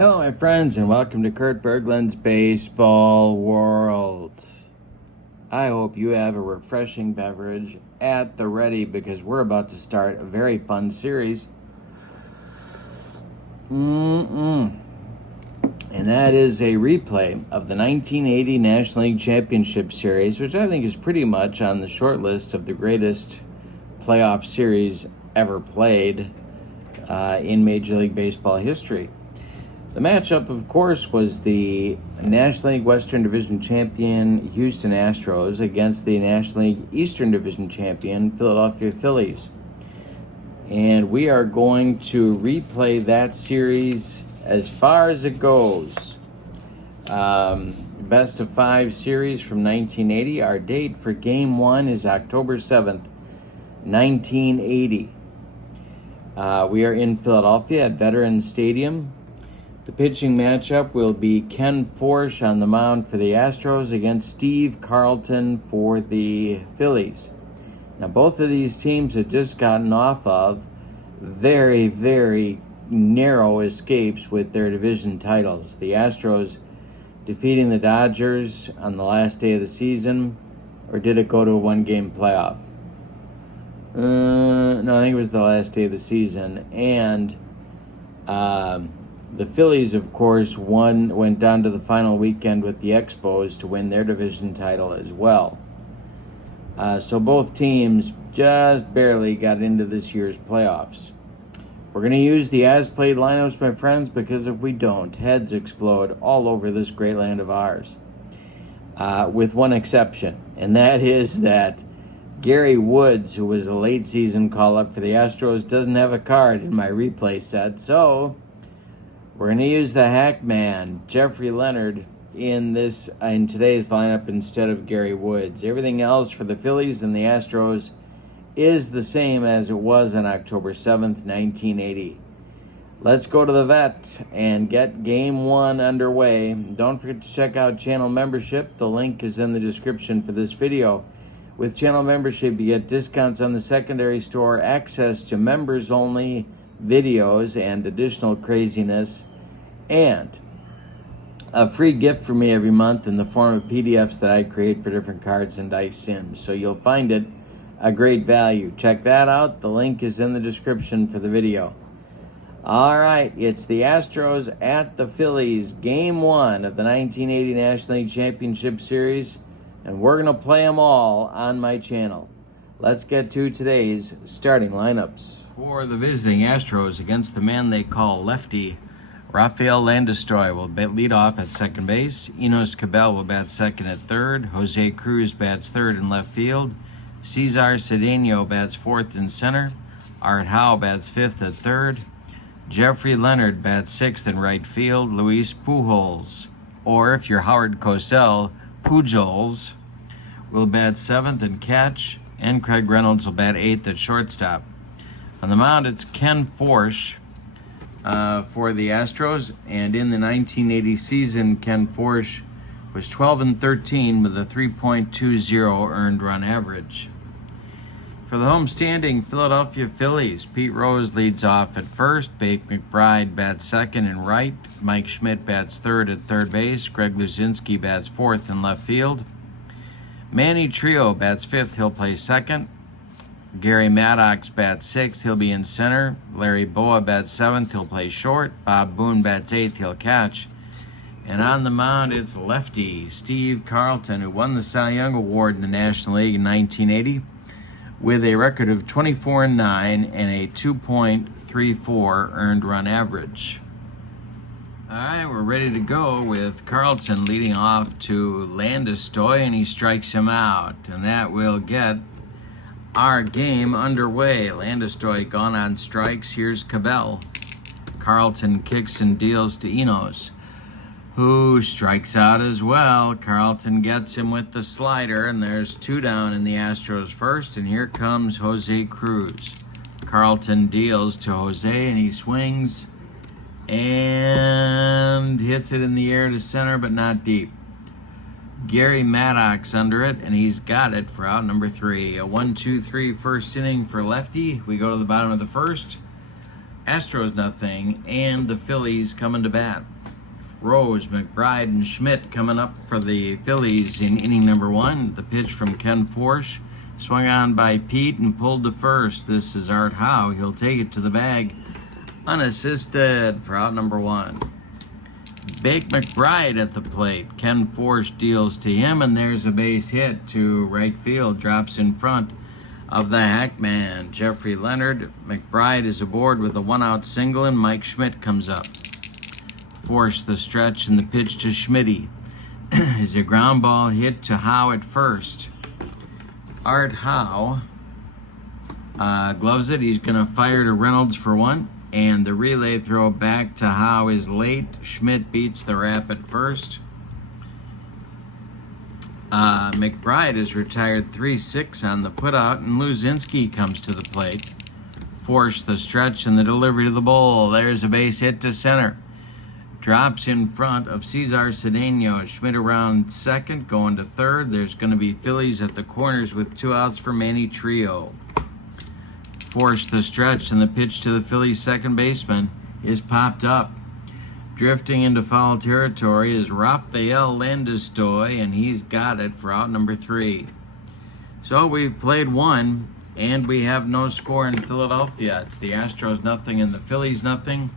Hello, my friends, and welcome to Kurt Berglund's Baseball World. I hope you have a refreshing beverage at the ready because we're about to start a very fun series. And that is a replay of the 1980 National League Championship Series, which I think is pretty much on the short list of the greatest playoff series ever played in Major League Baseball history. The matchup, of course, was the National League Western Division champion Houston Astros against the National League Eastern Division champion Philadelphia Phillies. And we are going to replay that series as far as it goes. Best of 5 series from 1980. Our date for Game 1 is October 7th, 1980. We are in Philadelphia at Veterans Stadium. The pitching matchup will be Ken Forsch on the mound for the Astros against Steve Carlton for the Phillies. Now, both of these teams have just gotten off of very, very narrow escapes with their division titles. The Astros defeating the Dodgers on the last day of the season, or did it go to a one-game playoff? No, I think it was the last day of the season. And the Phillies, of course, went down to the final weekend with the Expos to win their division title as well. So both teams just barely got into this year's playoffs. We're going to use the as-played lineups, my friends, because if we don't, heads explode all over this great land of ours. With one exception, and that is that Gary Woods, who was a late-season call-up for the Astros, doesn't have a card in my replay set, so we're going to use the hack man, Jeffrey Leonard, in today's lineup instead of Gary Woods. Everything else for the Phillies and the Astros is the same as it was on October 7th, 1980. Let's go to the vet and get Game 1 underway. Don't forget to check out channel membership. The link is in the description for this video. With channel membership, you get discounts on the secondary store, access to members-only videos and additional craziness, and a free gift for me every month in the form of PDFs that I create for different cards and dice sims. So you'll find it a great value. Check that out. The link is in the description for the video. All right, it's the Astros at the Phillies, Game 1 of the 1980 National League Championship Series, and we're going to play them all on my channel. Let's get to today's starting lineups. For the visiting Astros against the man they call Lefty, Rafael Landestroy will lead off at second base. Enos Cabell will bat second at third. Jose Cruz bats third in left field. Cesar Cedeno bats fourth in center. Art Howe bats fifth at third. Jeffrey Leonard bats sixth in right field. Luis Pujols, or if you're Howard Cosell, Pujols, will bat seventh and catch. And Craig Reynolds will bat eighth at shortstop. On the mound, it's Ken Forsch for the Astros, and in the 1980 season, Ken Forsch was 12-13 with a 3.20 earned run average. For the homestanding Philadelphia Phillies, Pete Rose leads off at first. Bake McBride bats second and right. Mike Schmidt bats third at third base. Greg Luzinski bats fourth in left field. Manny Trio bats fifth. He'll play second. Gary Maddox bats sixth. He'll be in center. Larry Boa bats seventh. He'll play short. Bob Boone bats eighth. He'll catch. And on the mound, it's lefty Steve Carlton, who won the Cy Young Award in the National League in 1980 with a record of 24-9 and a 2.34 earned run average. All right, we're ready to go with Carlton leading off to Landestroy, and he strikes him out. And that will get our game underway. Landestroy gone on strikes. Here's Cabell. Carlton kicks and deals to Enos, who strikes out as well. Carlton gets him with the slider, and there's 2 down in the Astros first, and here comes Jose Cruz. Carlton deals to Jose, and he swings and hits it in the air to center, but not deep. Gary Maddox under it, and he's got it for out number 3. A 1-2-3 first inning for lefty. We go to the bottom of the first. Astros nothing, and the Phillies coming to bat. Rose, McBride, and Schmidt coming up for the Phillies in inning number 1. The pitch from Ken Forsch, swung on by Pete and pulled to first. This is Art Howe. He'll take it to the bag unassisted for out number 1. Big McBride at the plate. Ken Forsch deals to him, and there's a base hit to right field. Drops in front of the Hackman, Jeffrey Leonard. McBride is aboard with a 1-out single, and Mike Schmidt comes up. Force the stretch, and the pitch to Schmitty is a ground ball hit to Howe at first. Art Howe gloves it. He's going to fire to Reynolds for 1, and the relay throw back to Howe is late. Schmidt beats the wrap at first. McBride is retired 3-6 on the putout, and Luzinski comes to the plate. Force the stretch and the delivery to the bowl. There's a base hit to center. Drops in front of Cesar Cedeno. Schmidt around second, going to third. There's going to be Phillies at the corners with 2 outs for Manny Trio. Force the stretch, and the pitch to the Phillies second baseman is popped up. Drifting into foul territory is Rafael Landestoy, and he's got it for out number 3. So we've played 1, and we have no score in Philadelphia. It's the Astros nothing and the Phillies nothing.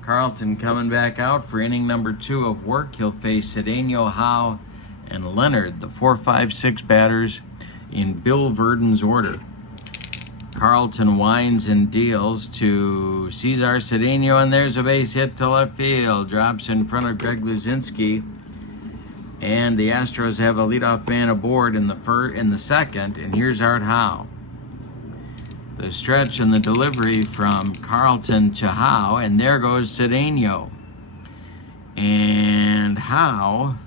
Carlton coming back out for inning number 2 of work. He'll face Cedeno, Howe, and Leonard, the 4, 5, 6 batters in Bill Verdon's order. Carlton winds and deals to Cesar Cedeno, and there's a base hit to left field. Drops in front of Greg Luzinski, and the Astros have a leadoff man aboard in the second, and here's Art Howe. The stretch and the delivery from Carlton to Howe, and there goes Cedeno. And Howe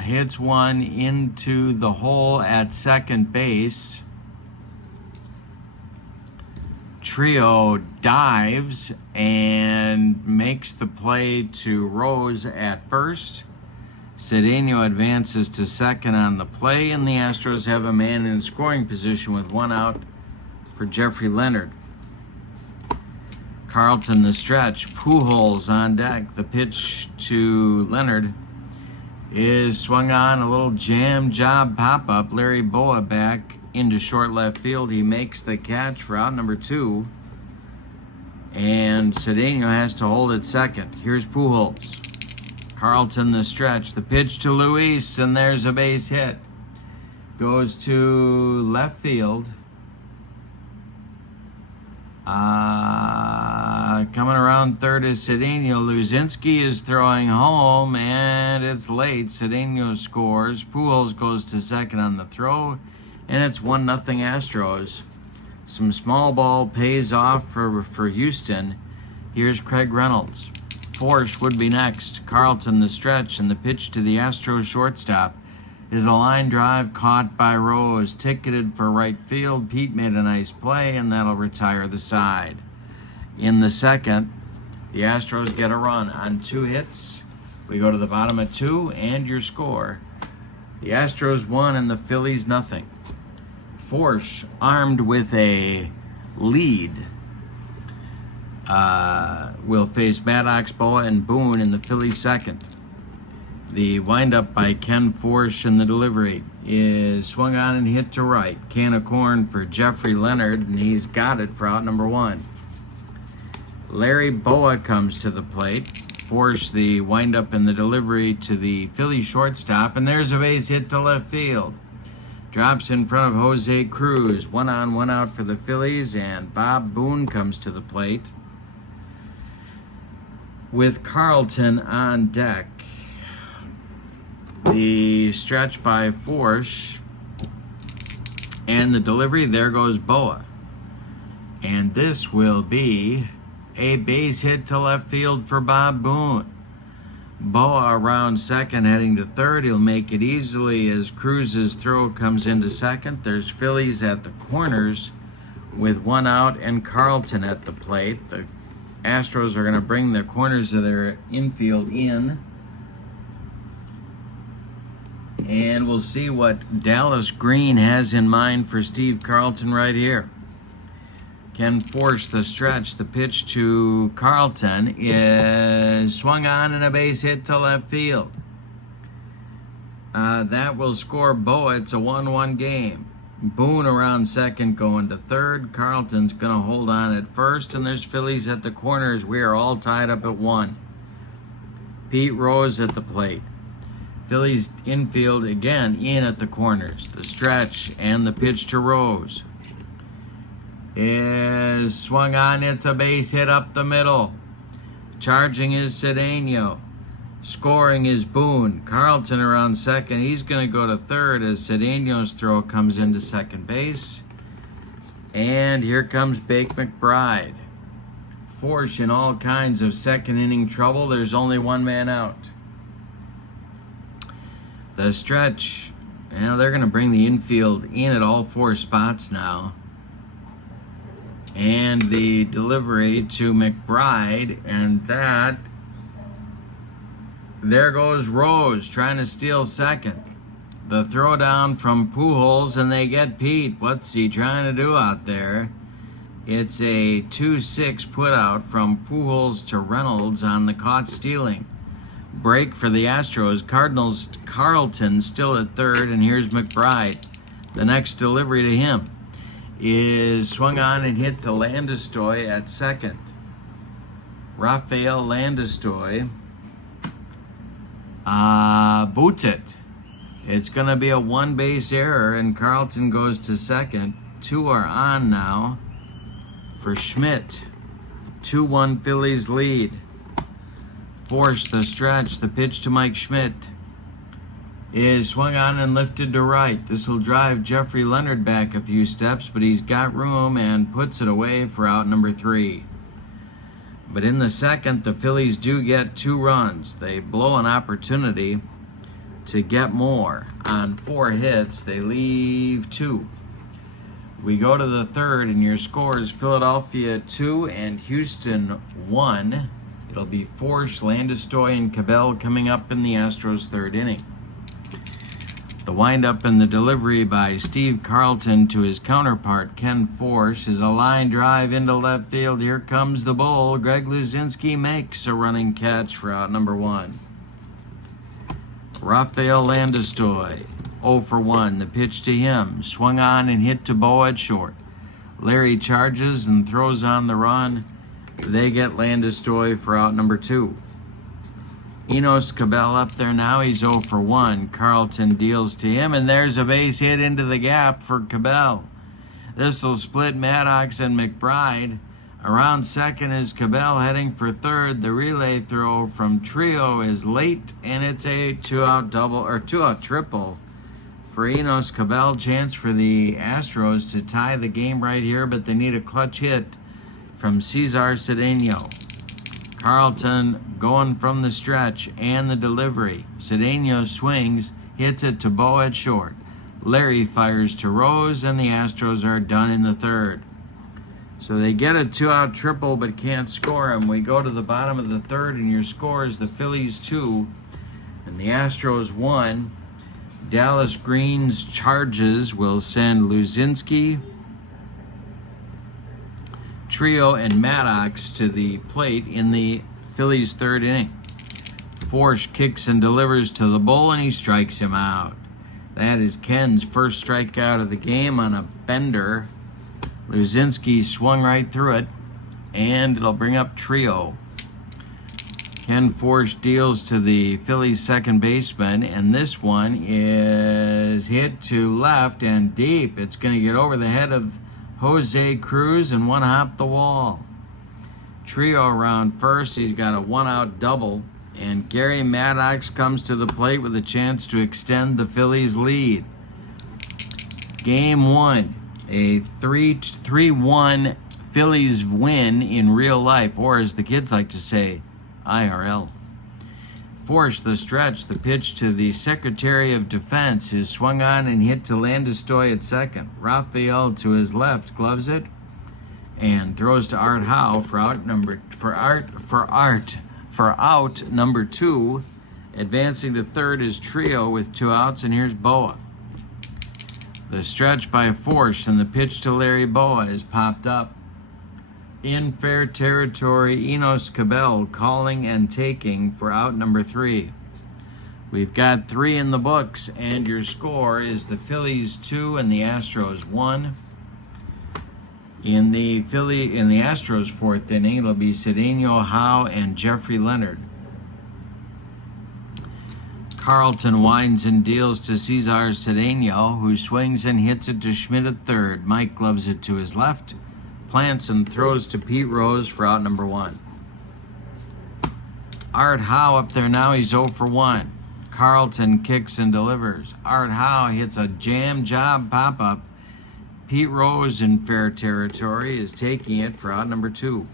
hits one into the hole at second base. Trio dives and makes the play to Rose at first. Cedeno advances to second on the play, and the Astros have a man in scoring position with 1 out for Jeffrey Leonard. Carlton the stretch, Pujols on deck. The pitch to Leonard is swung on, a little jam job pop-up. Larry Boa back into short left field. He makes the catch for out number 2, and Cedeno has to hold at second. Here's Pujols. Carlton the stretch, the pitch to Luis, and there's a base hit. Goes to left field. Coming around third is Cedeno. Luzinski is throwing home, and it's late. Cedeno scores. Pujols goes to second on the throw, and it's 1-0 Astros. Some small ball pays off for Houston. Here's Craig Reynolds. Forsch would be next. Carlton the stretch, and the pitch to the Astros shortstop is a line drive caught by Rose. Ticketed for right field. Pete made a nice play, and that'll retire the side. In the second, the Astros get a run on 2 hits. We go to the bottom of 2, and your score. The Astros 1 and the Phillies nothing. Forsch, armed with a lead, will face Maddox, Boa, and Boone in the Phillies second. The windup by Ken Forsch in the delivery is swung on and hit to right. Can of corn for Jeffrey Leonard, and he's got it for out number 1. Larry Boa comes to the plate. Forsch the windup in the delivery to the Philly shortstop, and there's a base hit to left field. Drops in front of Jose Cruz. 1 on, 1 out for the Phillies, and Bob Boone comes to the plate with Carlton on deck. The stretch by Forsch and the delivery, there goes Boa. And this will be a base hit to left field for Bob Boone. Boa around second, heading to third. He'll make it easily as Cruz's throw comes into second. There's Phillies at the corners with 1 out and Carlton at the plate. The Astros are going to bring the corners of their infield in. And we'll see what Dallas Green has in mind for Steve Carlton right here. Can Forsch the stretch. The pitch to Carlton is swung on and a base hit to left field. That will score Boa. It's a 1-1 game. Boone around second going to third. Carlton's going to hold on at first, and there's Phillies at the corners. We are all tied up at 1. Pete Rose at the plate. Phillies infield again in at the corners. The stretch and the pitch to Rose is swung on. It's a base hit up the middle. Charging is Cedeno. Scoring is Boone. Carlton around second. He's going to go to third as Cedeno's throw comes into second base. And here comes Bake McBride. Forsch in all kinds of second inning trouble. There's only one man out. The stretch. They're going to bring the infield in at all 4 spots now. And the delivery to McBride, and that, there goes Rose trying to steal second. The throw down from Pujols, and they get Pete. What's he trying to do out there? It's a 2-6 put out from Pujols to Reynolds on the caught stealing. Break for the Astros. Carlton still at third, and here's McBride. The next delivery to him is swung on and hit to Landistoi at second. Rafael Landistoi boots it. It's going to be a 1-base error, and Carlton goes to second. 2 are on now for Schmidt. 2-1 Phillies lead. Forsch the stretch. The pitch to Mike Schmidt is swung on and lifted to right. This will drive Jeffrey Leonard back a few steps, but he's got room and puts it away for out number 3. But in the second, the Phillies do get 2 runs. They blow an opportunity to get more. On 4 hits, they leave 2. We go to the third, and your scores: Philadelphia 2 and Houston 1. It'll be Forsch, Landistoi, and Cabell coming up in the Astros' third inning. The windup and the delivery by Steve Carlton to his counterpart, Ken Forsch, is a line drive into left field. Here comes the bull. Greg Luzinski makes a running catch for out number 1. Rafael Landistoi, 0 for 1. The pitch to him, swung on and hit to Boa at short. Larry charges and throws on the run. They get Landistoi for out number 2. Enos Cabell up there now. He's 0 for 1. Carlton deals to him, and there's a base hit into the gap for Cabell. This will split Maddox and McBride. Around second is Cabell heading for third. The relay throw from Trio is late, and it's a 2-out double or 2-out triple for Enos Cabell. Chance for the Astros to tie the game right here, but they need a clutch hit from Cesar Cedeno. Carlton going from the stretch and the delivery. Cedeno swings, hits it to Boa at short. Larry fires to Rose, and the Astros are done in the third. So they get a 2-out triple but can't score him. We go to the bottom of the third, and your scores: the Phillies 2 and the Astros 1. Dallas Green's charges will send Luzinski, Trio, and Maddox to the plate in the Phillies' third inning. Forsch kicks and delivers to the bull, and he strikes him out. That is Ken's first strikeout of the game on a bender. Luzinski swung right through it, and it'll bring up Trio. Ken Forsch deals to the Phillies' second baseman, and this one is hit to left and deep. It's going to get over the head of Jose Cruz and one hop the wall. Trio around first. He's got a 1-out double, and Gary Maddox comes to the plate with a chance to extend the Phillies' lead. Game 1, a 3-1 Phillies win in real life, or as the kids like to say, IRL. Forsch the stretch. The pitch to the Secretary of Defense is swung on and hit to Landistoi at second. Rafael to his left gloves it and throws to Art Howe for out number 2. Advancing to third is Trio with 2 outs, and here's Boa. The stretch by Forsch, and the pitch to Larry Boa is popped up. In fair territory, Enos Cabell calling and taking for out number 3. We've got 3 in the books, and your score is the Phillies 2 and the Astros 1. In the Astros 4th inning, it'll be Cedeno, Howe, and Jeffrey Leonard. Carlton winds and deals to Cesar Cedeno, who swings and hits it to Schmidt at third. Mike gloves it to his left, plants and throws to Pete Rose for out number 1. Art Howe up there now, he's 0 for 1. Carlton kicks and delivers. Art Howe hits a jam job pop-up. Pete Rose in fair territory is taking it for out number 2.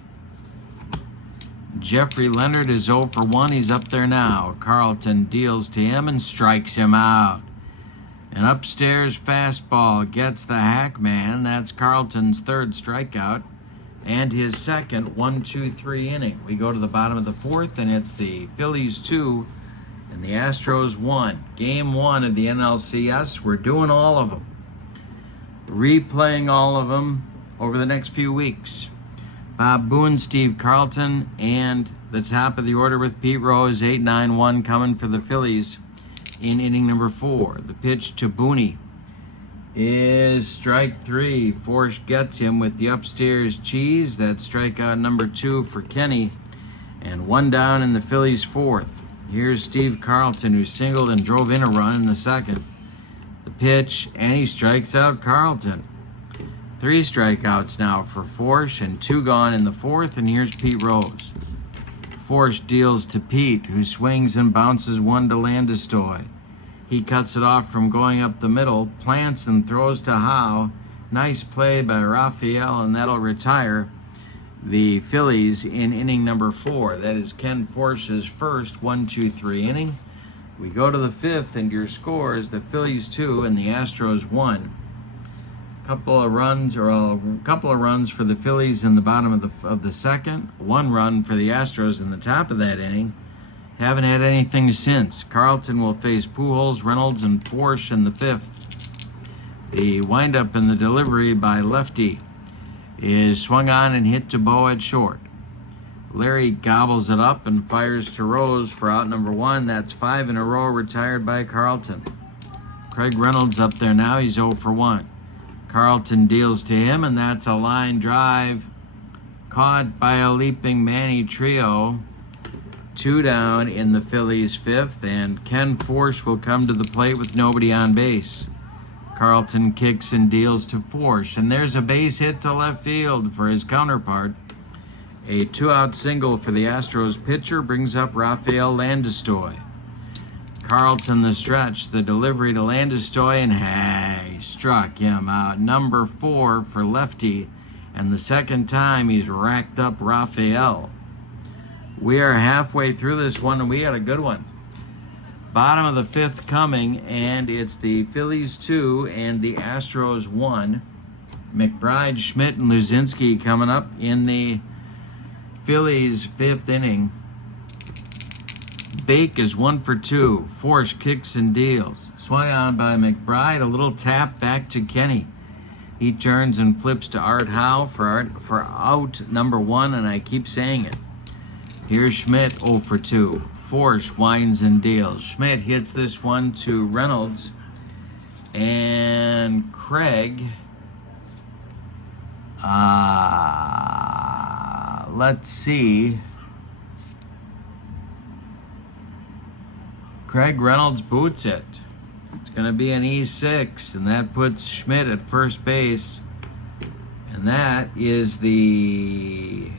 Jeffrey Leonard is 0 for 1. He's up there now. Carlton deals to him and strikes him out. An upstairs fastball gets the hack man. That's Carlton's 3rd strikeout and his second 1-2-3 inning. We go to the bottom of the 4th, and it's the Phillies 2 and the Astros 1. Game 1 of the NLCS. We're doing all of them. Replaying all of them over the next few weeks. Bob Boone, Steve Carlton, and the top of the order with Pete Rose, 8-9-1 coming for the Phillies in inning number 4. The pitch to Booney is strike 3. Forsch gets him with the upstairs cheese. That's strikeout number 2 for Kenny, and 1 down in the Phillies' 4th. Here's Steve Carlton, who singled and drove in a run in the 2nd. The pitch, and he strikes out Carlton. 3 strikeouts now for Forsch, and 2 gone in the 4th, and here's Pete Rose. Forsch deals to Pete, who swings and bounces 1 to Landistoi. He cuts it off from going up the middle, plants and throws to Howe. Nice play by Raphael, and that'll retire the Phillies in inning number 4. That is Ken Forsch's first 1-2-3 inning. We go to the 5th, and your score is the Phillies 2 and the Astros 1. A couple of runs for the Phillies in the bottom of the 2nd. 1 run for the Astros in the top of that inning. Haven't had anything since. Carlton will face Pujols, Reynolds, and Forsch in the 5th. The windup in the delivery by lefty is swung on and hit to Bo at short. Larry gobbles it up and fires to Rose for out number 1. That's 5 in a row retired by Carlton. Craig Reynolds up there now. He's 0 for 1. Carlton deals to him, and that's a line drive caught by a leaping Manny Trio. 2 down in the Phillies' 5th, and Ken Forsch will come to the plate with nobody on base. Carlton kicks and deals to Forsch, and there's a base hit to left field for his counterpart. A 2-out single for the Astros pitcher brings up Raphael Landistoi. Carlton the stretch, the delivery to Landistoi, and hey, struck him out. Number 4 for lefty, and the 2nd time he's racked up Raphael. We are halfway through this one, and we had a good one. Bottom of the 5th coming, and it's the Phillies 2 and the Astros 1. McBride, Schmidt, and Luzinski coming up in the Phillies' 5th inning. Bake is 1 for 2. Forsch kicks and deals. Swung on by McBride. A little tap back to Kenny. He turns and flips to Art Howe for out number 1, and I keep saying it. Here's Schmidt, 0 for 2. Forsch winds and deals. Schmidt hits this one to Reynolds. And Craig, let's see. Craig Reynolds boots it. It's going to be an E6, and that puts Schmidt at first base. And that is the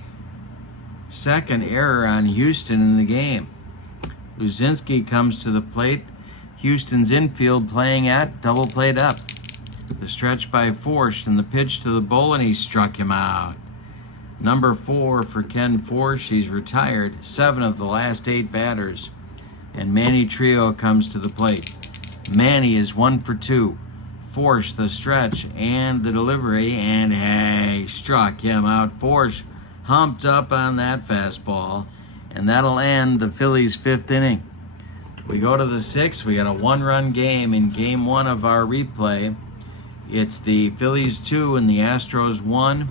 2nd error on Houston in the game. Luzinski comes to the plate. Houston's infield playing at double played up. The stretch by Forsch and the pitch to the bull, and he struck him out. Number 4 for Ken Forsch. He's retired 7 of the last 8 batters. And Manny Trio comes to the plate. Manny is 1 for 2. Forsch the stretch and the delivery, and hey, struck him out. Forsch humped up on that fastball, and that'll end the Phillies' 5th inning. We go to the 6th. We got a 1-run game in game 1 of our replay. It's the Phillies 2 and the Astros 1.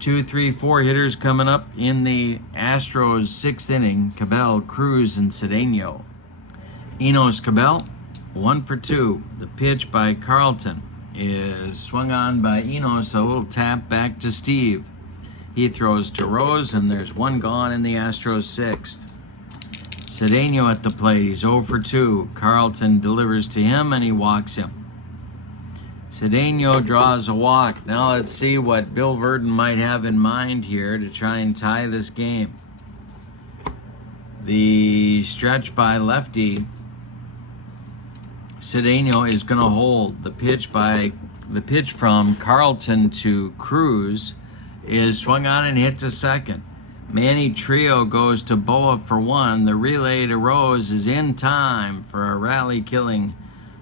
2, 3, 4 hitters coming up in the Astros 6th inning. Cabell, Cruz, and Cedeno. Enos Cabell, 1 for 2. The pitch by Carlton is swung on by Enos. A little tap back to Steve. He throws to Rose, and there's one gone in the Astros 6th. Cedeno at the plate. He's 0 for 2. Carlton delivers to him, and he walks him. Cedeno draws a walk. Now let's see what Bill Verdon might have in mind here to try and tie this game. The stretch by lefty. Cedeno is going to hold. The pitch from Carlton to Cruz is swung on and hit to second. Manny Trio goes to Boa for 1. The relay to Rose is in time for a rally-killing,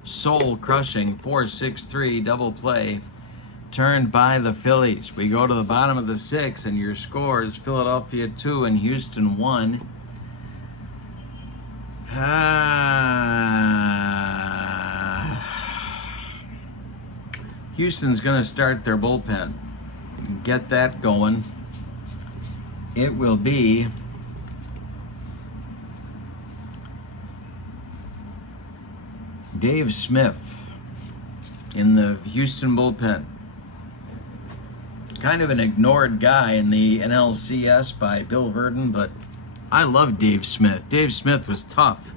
soul-crushing 4-6-3 double play turned by the Phillies. We go to the bottom of the 6th, and your score is Philadelphia 2 and Houston 1. Houston's going to start their bullpen. Get that going. It will be Dave Smith in the Houston bullpen. Kind of an ignored guy in the NLCS by Bill Verdon, but I love Dave Smith. Dave Smith was tough.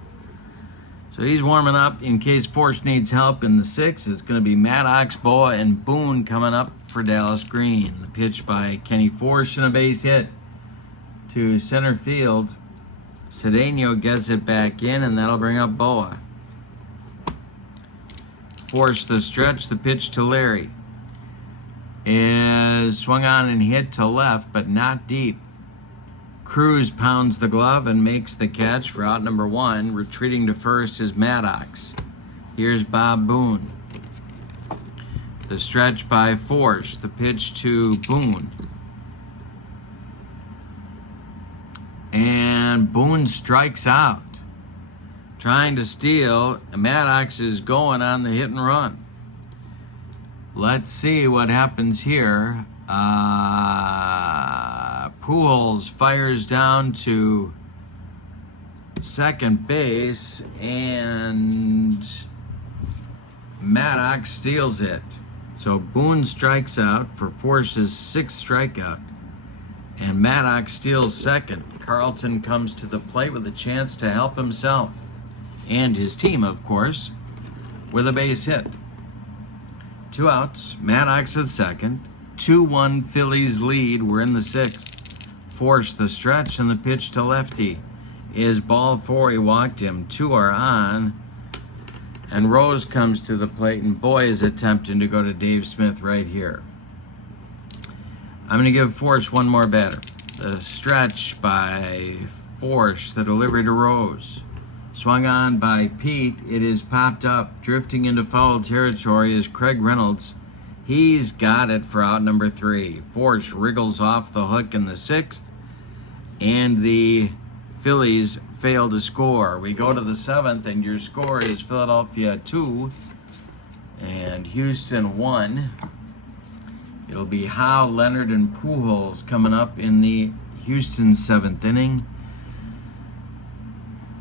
So he's warming up in case Forsch needs help in the 6th. It's going to be Maddox, Boa, and Boone coming up for Dallas Green. The pitch by Kenny Forsch and a base hit to center field. Cedeno gets it back in, and that'll bring up Boa. Force the stretch. The pitch to Larry is swung on and hit to left, but not deep. Cruz pounds the glove and makes the catch for out number 1. Retreating to first is Maddox. Here's Bob Boone. The stretch by Forsch. The pitch to Boone. And Boone strikes out. Trying to steal. Maddox is going on the hit and run. Let's see what happens here. Pujols fires down to second base, and Maddox steals it. So Boone strikes out for Forsch's 6th strikeout, and Maddox steals second. Carlton comes to the plate with a chance to help himself and his team, of course, with a base hit. 2 outs, Maddox at second. 2-1 Phillies lead. We're in the 6th. Force the stretch, and the pitch to lefty is ball 4. He walked him. 2 are on, and Rose comes to the plate, and boy is attempting to go to Dave Smith right here. I'm going to give Forsch one more batter. The stretch by Forsch, the delivery to Rose. Swung on by Pete. It is popped up. Drifting into foul territory is Craig Reynolds. He's got it for out number 3. Forsch wriggles off the hook in the 6th, and the Phillies fail to score. We go to the 7th, and your score is Philadelphia 2 and Houston 1. It'll be Howe, Leonard, and Pujols coming up in the Houston 7th inning.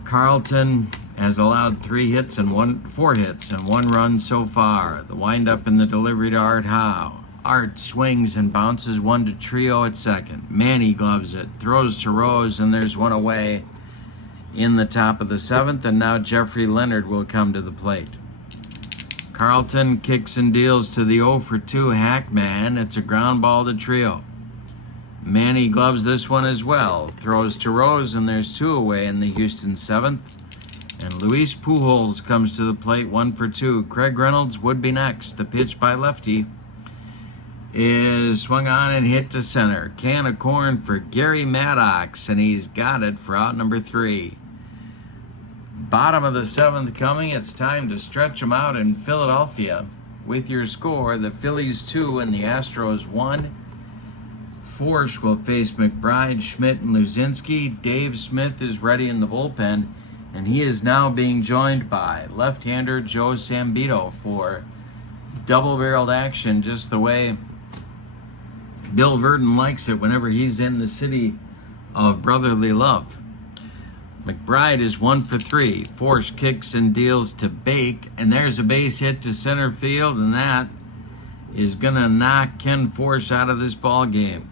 Carlton has allowed 4 hits and 1 run so far. The windup in the delivery to Art Howe. Art swings and bounces one to Trio at second. Manny gloves it, throws to Rose, and there's one away in the top of the 7th, and now Jeffrey Leonard will come to the plate. Carlton kicks and deals to the 0 for 2 Hackman. It's a ground ball to Trio. Manny gloves this one as well. Throws to Rose, and there's 2 away in the Houston 7th. And Luis Pujols comes to the plate, 1 for 2. Craig Reynolds would be next. The pitch by lefty is swung on and hit to center. Can of corn for Gary Maddox, and he's got it for out number 3. Bottom of the 7th coming. It's time to stretch them out in Philadelphia. With your score, the Phillies 2 and the Astros 1. Forsch will face McBride, Schmidt, and Luzinski. Dave Smith is ready in the bullpen, and he is now being joined by left-hander Joe Sambito for double-barreled action, just the way Bill Verdon likes it whenever he's in the city of brotherly love. McBride is 1 for 3. Forsch kicks and deals to Bake, and there's a base hit to center field, and that is going to knock Ken Forsch out of this ball game.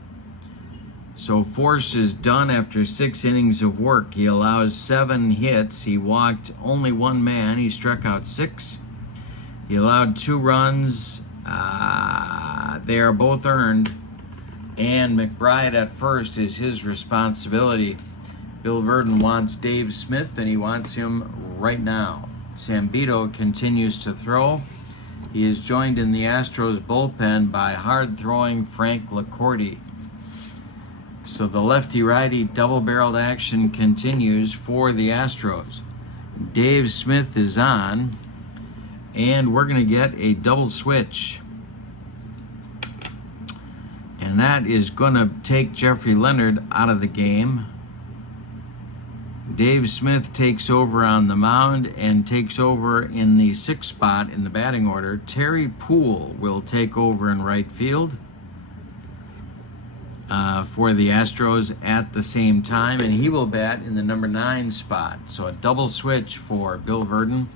So Forsch is done after 6 innings of work. He allows 7 hits. He walked only 1 man. He struck out 6. He allowed 2 runs. They are both earned. And McBride at first is his responsibility. Bill Verdon wants Dave Smith, and he wants him right now. Sambito continues to throw. He is joined in the Astros bullpen by hard-throwing Frank LaCourte. So the lefty-righty double-barreled action continues for the Astros. Dave Smith is on, and we're going to get a double switch. And that is going to take Jeffrey Leonard out of the game. Dave Smith takes over on the mound and takes over in the 6th spot in the batting order. Terry Poole will take over in right field for the Astros at the same time, and he will bat in the number 9 spot. So a double switch for Bill Verdon.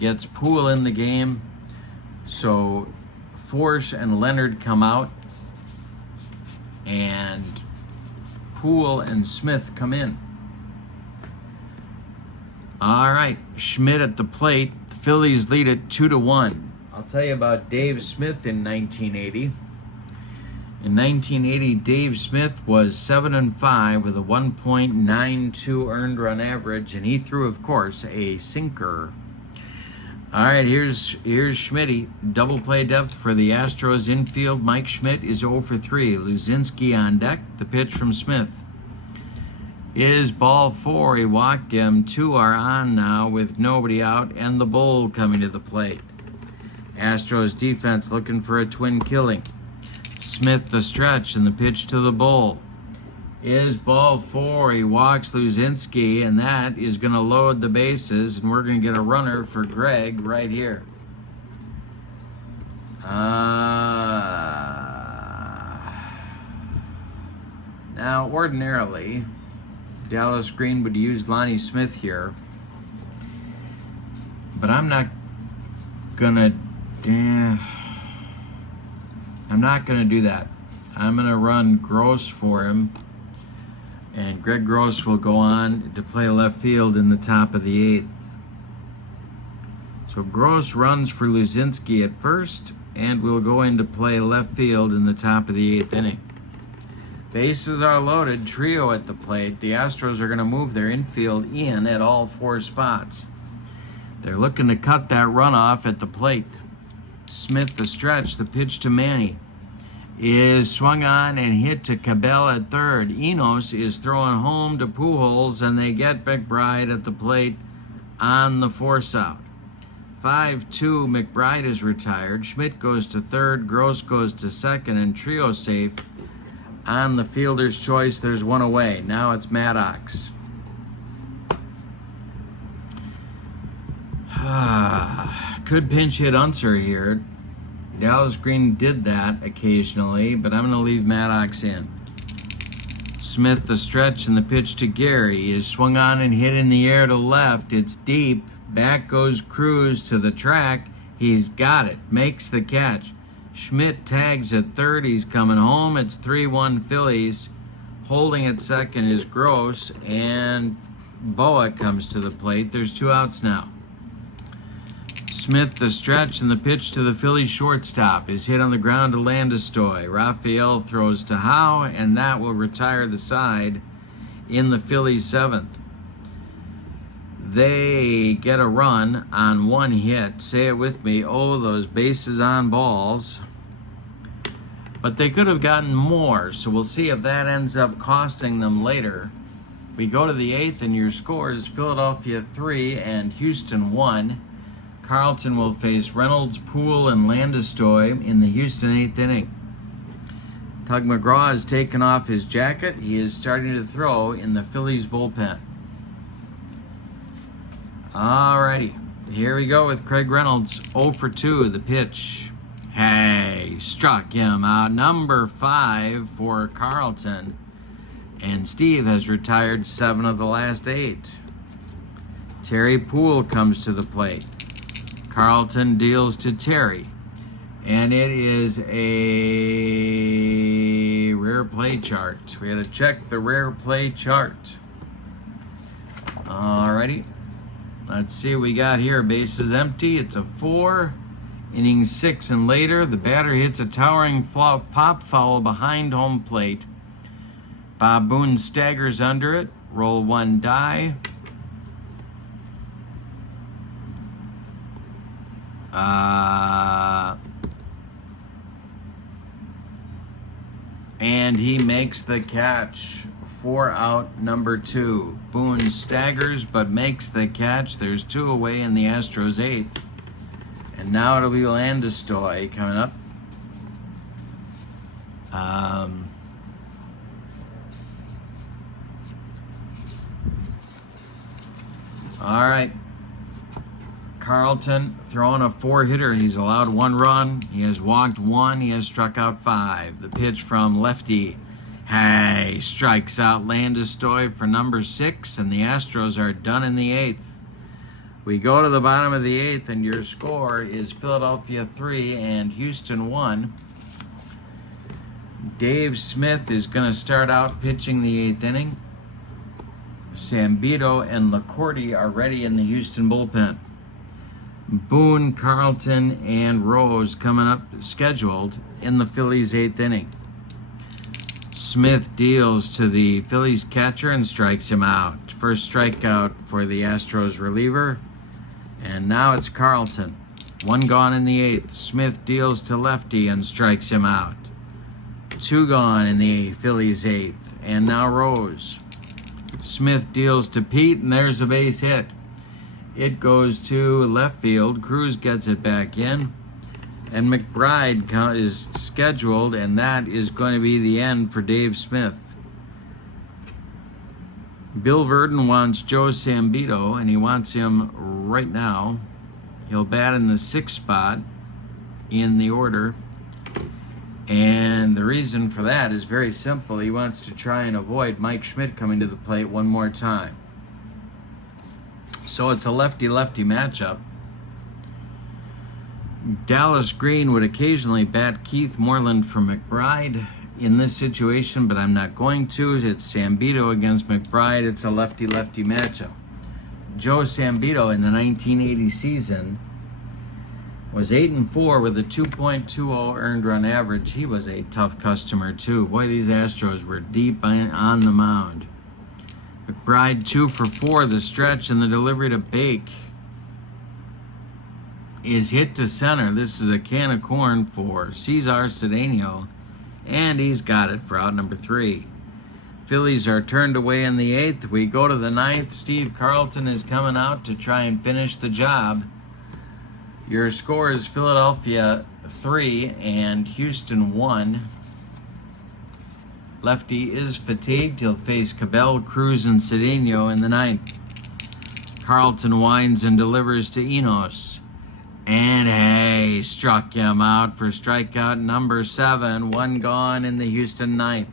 Gets Poole in the game. So Forsch and Leonard come out, and Poole and Smith come in. All right, Schmidt at the plate. The Phillies lead it 2-1. I'll tell you about Dave Smith in 1980. In 1980, Dave Smith was 7-5 with a 1.92 earned run average, and he threw, of course, a sinker. All right, here's Schmitty. Double play depth for the Astros infield. Mike Schmidt is 0 for 3. Luzinski on deck. The pitch from Smith is ball 4. He walked him. 2 are on now with nobody out, and the bull coming to the plate. Astros defense looking for a twin killing. Smith the stretch, and the pitch to the bull is ball 4. He walks Luzinski, and that is going to load the bases, and we're going to get a runner for Greg right here. Now, ordinarily, Dallas Green would use Lonnie Smith here, but I'm not gonna do that. I'm gonna run Gross for him, and Greg Gross will go on to play left field in the top of the 8th. So Gross runs for Luzinski at first, and will go in to play left field in the top of the 8th inning. Bases are loaded, trio at the plate. The Astros are going to move their infield in at all 4 spots. They're looking to cut that runoff at the plate. Smith the stretch, the pitch to Manny is swung on and hit to Cabell at third. Enos is throwing home to Pujols, and they get McBride at the plate on the force out. 5-2, McBride is retired. Schmidt goes to third, Gross goes to second, and trio safe. On the fielder's choice, there's 1 away. Now it's Maddox. Could pinch hit Unser here. Dallas Green did that occasionally, but I'm going to leave Maddox in. Smith the stretch, and the pitch to Gary is swung on and hit in the air to left. It's deep. Back goes Cruz to the track. He's got it. Makes the catch. Schmidt tags at third. He's coming home. It's 3-1 Phillies. Holding at second is Gross, and Boa comes to the plate. There's 2 outs now. Smith the stretch, and the pitch to the Phillies shortstop is hit on the ground to Landeskog. Raphael throws to Howe, and that will retire the side in the Phillies 7th. They get a run on 1 hit. Say it with me. Oh, those bases on balls. But they could have gotten more, so we'll see if that ends up costing them later. We go to the 8th, and your score is Philadelphia 3 and Houston 1. Carlton will face Reynolds, Poole, and Landeskog in the Houston 8th inning. Tug McGraw has taken off his jacket. He is starting to throw in the Phillies bullpen. Alrighty, here we go with Craig Reynolds. 0 for 2, the pitch Hey, struck him out. Number 5 for Carlton. And Steve has retired 7 of the last 8. Terry Poole comes to the plate. Carlton deals to Terry. And it is a rare play chart. We got to check the rare play chart. Alrighty. Let's see what we got here. Bases empty. It's a 4. Inning 6 and later. The batter hits a towering pop foul behind home plate. Bob Boone staggers under it. Roll 1 die. And he makes the catch. 4 out, number 2. Boone staggers but makes the catch. There's 2 away in the Astros 8th. And now it'll be Landestoy coming up. All right. Carlton throwing a 4-hitter. He's allowed 1 run. He has walked 1. He has struck out 5. The pitch from lefty. Hey, strikes out Landestoy for number 6, and the Astros are done in the 8th. We go to the bottom of the 8th, and your score is Philadelphia 3 and Houston 1. Dave Smith is going to start out pitching the 8th inning. Sambito and LaCourte are ready in the Houston bullpen. Boone, Carlton, and Rose coming up scheduled in the Phillies 8th inning. Smith deals to the Phillies catcher and strikes him out. First strikeout for the Astros reliever. And now it's Carlton. 1 gone in the 8th. Smith deals to lefty and strikes him out. 2 gone in the Phillies 8th. And now Rose. Smith deals to Pete, and there's a base hit. It goes to left field. Cruz gets it back in. And McBride is scheduled, and that is going to be the end for Dave Smith. Bill Verdon wants Joe Sambito, and he wants him right now. He'll bat in the 6th spot in the order. And the reason for that is very simple. He wants to try and avoid Mike Schmidt coming to the plate one more time. So it's a lefty-lefty matchup. Dallas Green would occasionally bat Keith Moreland for McBride in this situation, but I'm not going to. It's Sambito against McBride. It's a lefty-lefty matchup. Joe Sambito in the 1980 season was 8-4 with a 2.20 earned run average. He was a tough customer too. Boy, these Astros were deep on the mound. McBride 2 for 4. The stretch and the delivery to Bake is hit to center. This is a can of corn for Cesar Cedeno, and he's got it for out number 3. Phillies are turned away in the 8th. We go to the 9th. Steve Carlton is coming out to try and finish the job. Your score is Philadelphia 3 and Houston 1. Lefty is fatigued. He'll face Cabell, Cruz, and Cedeno in the 9th. Carlton winds and delivers to Enos. And hey, struck him out for strikeout number 7. 1 gone in the Houston 9th.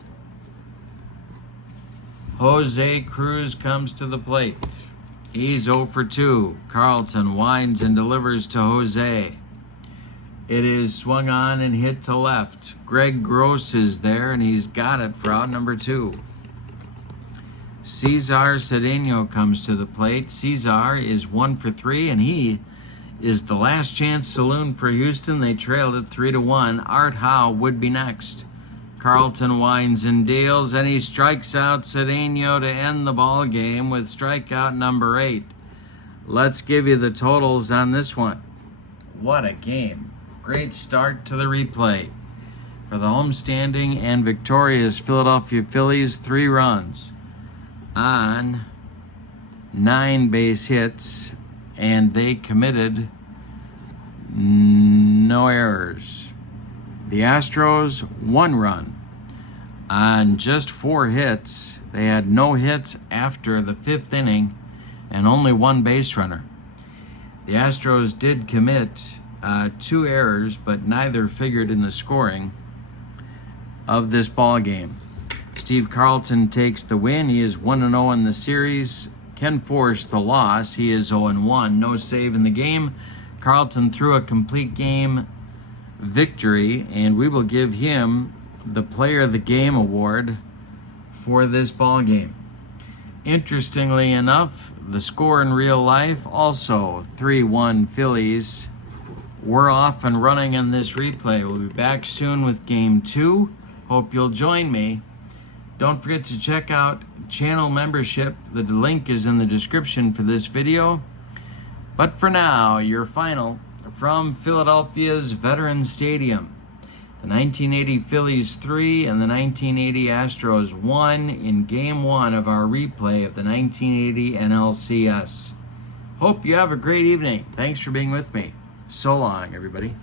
Jose Cruz comes to the plate. He's 0 for 2. Carlton winds and delivers to Jose. It is swung on and hit to left. Greg Gross is there, and he's got it for out number 2. Cesar Cedeno comes to the plate. Cesar is 1 for 3, and he is the last chance saloon for Houston. They trailed it 3-1. Art Howe would be next. Carlton winds and deals, and he strikes out Cedeno to end the ball game with strikeout number 8. Let's give you the totals on this one. What a game. Great start to the replay. For the homestanding and victorious Philadelphia Phillies, 3 runs on 9 base hits, and they committed no errors. The Astros, 1 run on just 4 hits. They had no hits after the 5th inning and only 1 base runner. The Astros did commit 2 errors, but neither figured in the scoring of this ball game. Steve Carlton takes the win. He is 1-0 in the series. Ken Forsch the loss. He is 0-1. No save in the game. Carlton threw a complete game victory, and we will give him the Player of the Game award for this ball game. Interestingly enough, the score in real life also 3-1 Phillies. We're off and running in this replay. We'll be back soon with Game 2. Hope you'll join me. Don't forget to check out channel membership. The link is in the description for this video. But for now, your final from Philadelphia's Veterans Stadium. The 1980 Phillies 3 and the 1980 Astros 1 in Game 1 of our replay of the 1980 NLCS. Hope you have a great evening. Thanks for being with me. So long, everybody.